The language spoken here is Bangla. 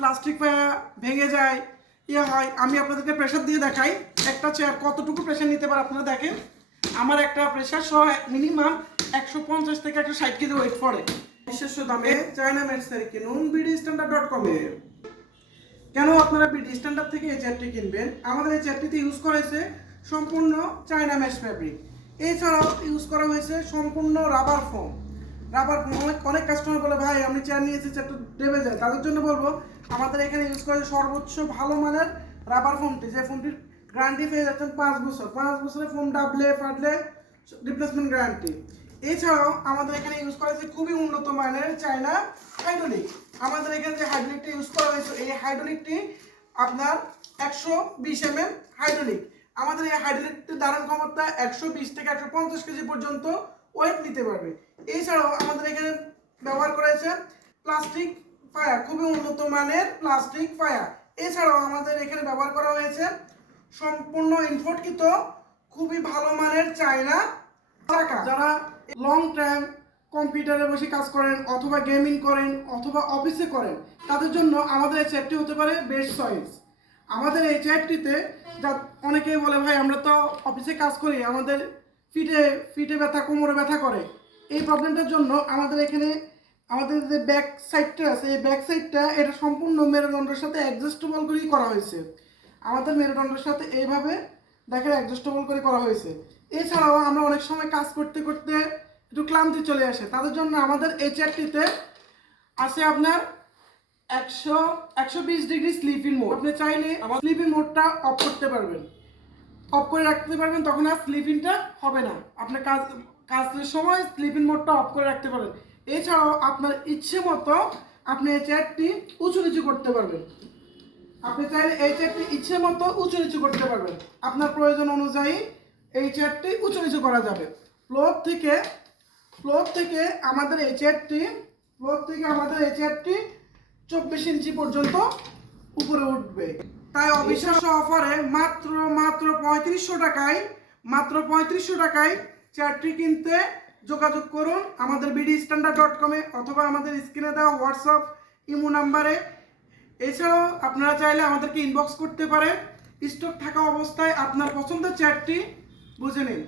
প্লাস্টিক ভেঙে যায় ইয়ে হয়, আমি আপনাদেরকে প্রেশার দিয়ে দেখাই একটা চেয়ার কতটুকু প্রেশার নিতে পারে। আপনারা দেখেন আমার একটা প্রেশার সহ মিনিমাম 150 থেকে 160 কেজি ওয়েট পড়ে। নিজস্ব দামে চায়না মেডসের কিনুন bdstandard.com-এ। কেন আপনারা বিডি স্ট্যান্ডার্ড থেকে এই চেয়ারটি কিনবেন? আমাদের এই চেয়ারটিতে ইউজ করা হয়েছে সম্পূর্ণ চায়না মেশ ফ্যাব্রিক, এছাড়াও ইউজ করা হয়েছে সম্পূর্ণ রাবার ফোম। অনেক কাস্টমার বলে ভাই আমি চেয়ার নিয়েছি চেয়ারটা দেবে যায়, তাদের জন্য বলবো আমাদের এখানে ইউজ করা সর্বোচ্চ ভালো মানের রাবার ফোমটি, যে ফোমটির গ্যারান্টি পেয়ে যাচ্ছেন 5 বছর। 5 বছরের ফোম ডাবলে ফাটলে রিপ্লেসমেন্ট গ্যারান্টি। এছাড়াও আমাদের এখানে ইউজ করা হয়েছে খুবই উন্নত মানের চায়না হাইড্রোলিক। আমাদের এখানে যে হাইড্রোলিকটা ইউজ করা হয়েছে এই হাইড্রোলিকটি আপনার 120 mm হাইড্রোলিক। আমাদের এই হাইড্রোলিকটির ধারণ ক্ষমতা 120 থেকে 150 কেজি পর্যন্ত ওয়েট নিতে পারবে। এছাড়াও আমাদের এখানে ব্যবহার করা হয়েছে প্লাস্টিক ফায়ার, খুবই উন্নত মানের প্লাস্টিক ফায়ার। এছাড়াও আমাদের এখানে ব্যবহার করা হয়েছে সম্পূর্ণ ইম্পোর্টকৃত খুবই ভালো মানের চায়না চাকা। যারা লং টাইম কম্পিউটারে বসে কাজ করেন অথবা গেমিং করেন অথবা অফিসে করেন, তাদের জন্য আমাদের এই চেয়ারটি হতে পারে বেস্ট চয়েস। আমাদের এই চেয়ারটিতে যা অনেকেই বলে ভাই আমরা তো অফিসে কাজ করি, আমাদের ফিটে ব্যথা, কোমরে ব্যথা করে। এই প্রবলেমটার জন্য আমাদের এখানে আমাদের যে ব্যাক সাইডটা আছে এই ব্যাক সাইডটা এটা সম্পূর্ণ মেরুদণ্ডের সাথে অ্যাডজাস্টেবল করেই করা হয়েছে। আমাদের মেরুদণ্ডের সাথে এইভাবে দেখেন অ্যাডজাস্টেবল করে করা হয়েছে। এছাড়াও আমরা অনেক সময় কাজ করতে করতে একটু ক্লান্তি চলে আসে, তাদের জন্য আমাদের এই চেয়ারটিতে আছে আপনার 120 ডিগ্রি স্লিপিং মোড। আপনি চাইলে স্লিপিং মোডটা অফ করতে পারবেন, অফ করে রাখতে পারবেন, তখন আর স্লিপিংটা হবে না। আপনার কাজের সময় স্লিপিং মোডটা অফ করে রাখতে পারবেন। এছাড়াও আপনার ইচ্ছে মতো আপনি এই চেয়ারটি উঁচু নিচু করতে পারবেন। আপনি চাইলে এই চেয়ারটি ইচ্ছে মতো উঁচু নিচু করতে পারবেন, আপনার প্রয়োজন অনুযায়ী এই চেয়ারটি উঁচু নিচু করা যাবে। ফ্লোর থেকে আমাদের এই চেয়ারটি 24 ইঞ্চি পর্যন্ত উপরে উঠবে। তাই অবিশ্বাস্য অফারে মাত্র 3500 টাকায় চেয়ারটি কিনতে যোগাযোগ করুন আমাদের bdstandard.com-এ অথবা আমাদের স্ক্রিনে দেওয়া হোয়াটসঅ্যাপ ইমো নাম্বারে। এছাড়াও আপনারা চাইলে আমাদেরকে ইনবক্স করতে পারেন। স্টক থাকা অবস্থায় আপনার পছন্দের চেয়ারটি বুঝে নিন।